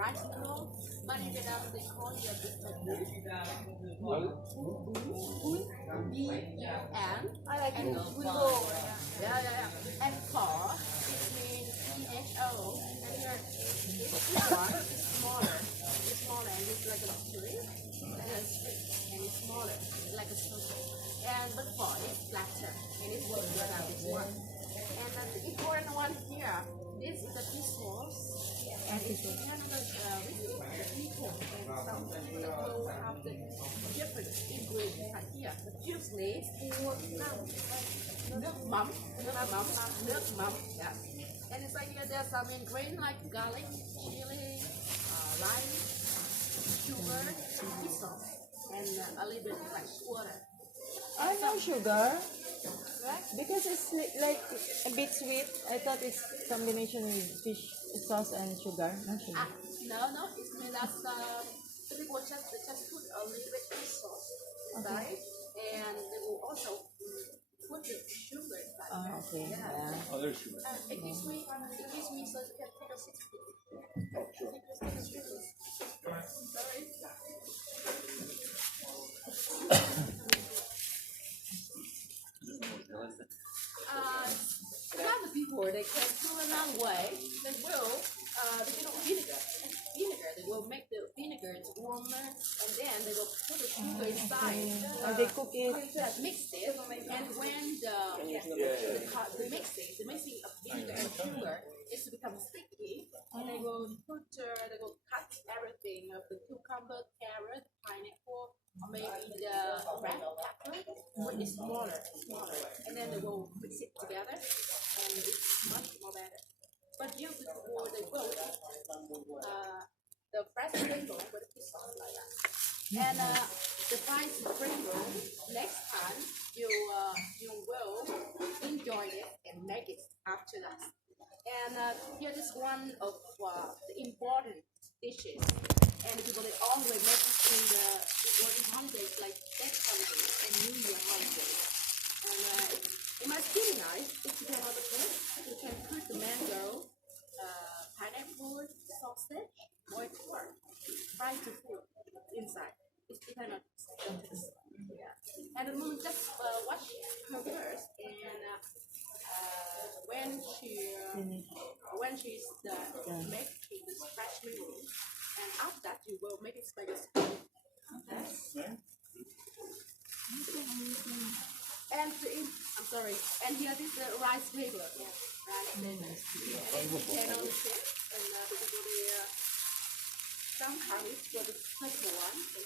rice noodle, but in Vietnam they call it a bit like B-U-N. I like it. Yeah. And pho, it means P-H-O. And here, this one is smaller. It's smaller and it's like a tree. And it's smaller, like a circle. And but pho is flatter and it's bigger than this one. And the important one here, this is the fish sauce. And it's kind of like people and some people have the different ingredients right here. But usually for nước mắm, yeah. And it's like there's some ingredients like garlic, chili, rice, sugar, fish sauce, and a little bit of fresh water. I know sugar. Right? Because it's like a bit sweet. I thought it's combination with fish sauce and sugar. No sugar. No, it's made as the people just put a little bit fish sauce inside, and they will also put the sugar inside. Oh, okay. Yeah. Oh, there's sugar. It gives me so you can take a sip. Oh, sure. Sorry. Some of the people they can do another way. They will vinegar. They will make the vinegar warmer, and then they will put the sugar inside. Or they cook it. Mix it, and when the mixing of vinegar and sugar is to become sticky, and they will cut everything of the cucumber, carrot, pineapple, or maybe the red pepper, which is smaller, and then they will mix it together, and it's much more better. But usually before they will the fresh spring roll with the sauce like that. And the fried spring roll, next time you will enjoy it and make it after that. And here is one of the important dishes. And people they always make it in the important holidays like that holiday and New Year holiday. And it might be nice if you can have a cook. You can put the mango, pineapple, sausage, boiled pork, fried tofu inside. It's kind of delicious. Yeah. And we'll just watch her first, and when she's making this fresh meal, and after that you will make it spaghetti. And I'm sorry. And here is the rice paper. Yeah. Rice paper. And you can on the tip, and sometimes it's for the special one. And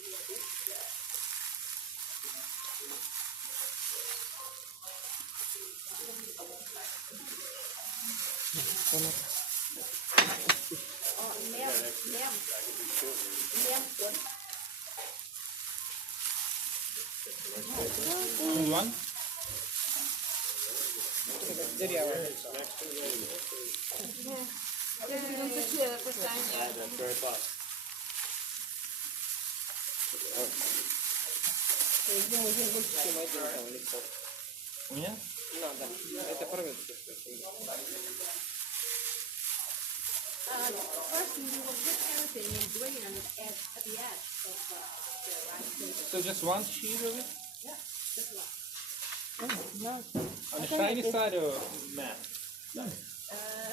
here is Only one? Jadi awal. That's very fast. Yeah? first we will put everything in green and at the edge of the rice paper. So just one sheet of it? Yeah, just one. No. On the shiny side or matte?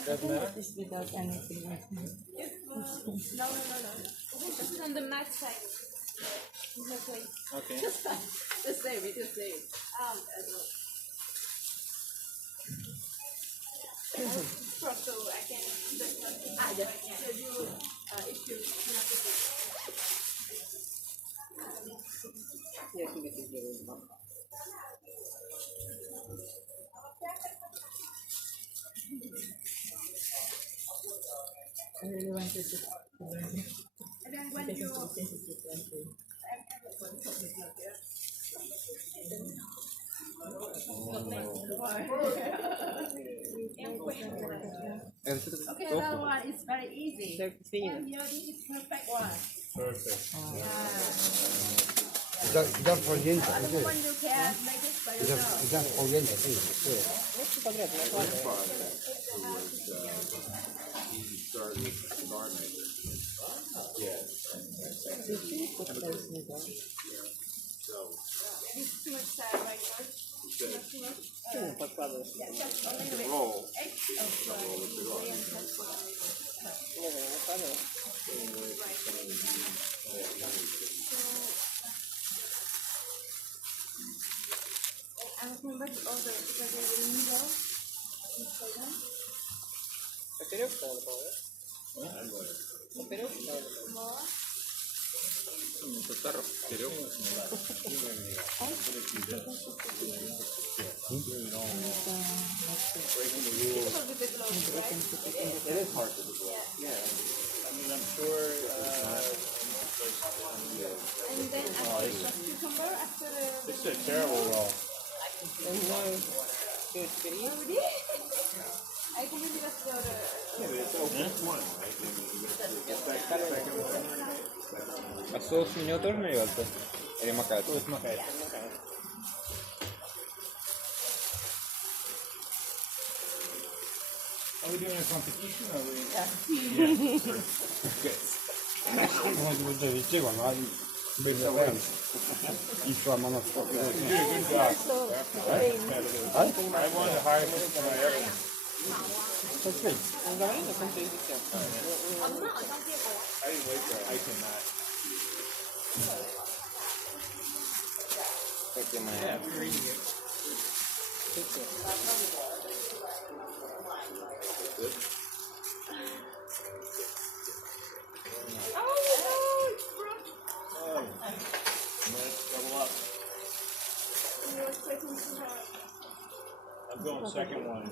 Doesn't matter? It's without anything. No. Just on the matte side. Exactly. Okay. The same, it is the same. So I can just if you have to do. I really wanted to. And then when you okay, that one is very easy. And here this is perfect one. Perfect. Yeah. Già fogliente, Another one you can make it by yourself. già fogliente, sì. Did she put those noodles? It's too much sad, right, George? Not too much. Yeah, just a little bit. Egg of Korean pepper. I remember to order because there's a noodle inside them. More. It is hard to do. Yeah. I mean, I'm sure. And then after just cucumber after the. It's a terrible roll. I can really just go to. А соус у него тоже наливается? Или макается? Are we doing a competition or are we? Il suo mano So, I won the highest one I ever. I didn't wait for it. I cannot. Double up. I'm going second one.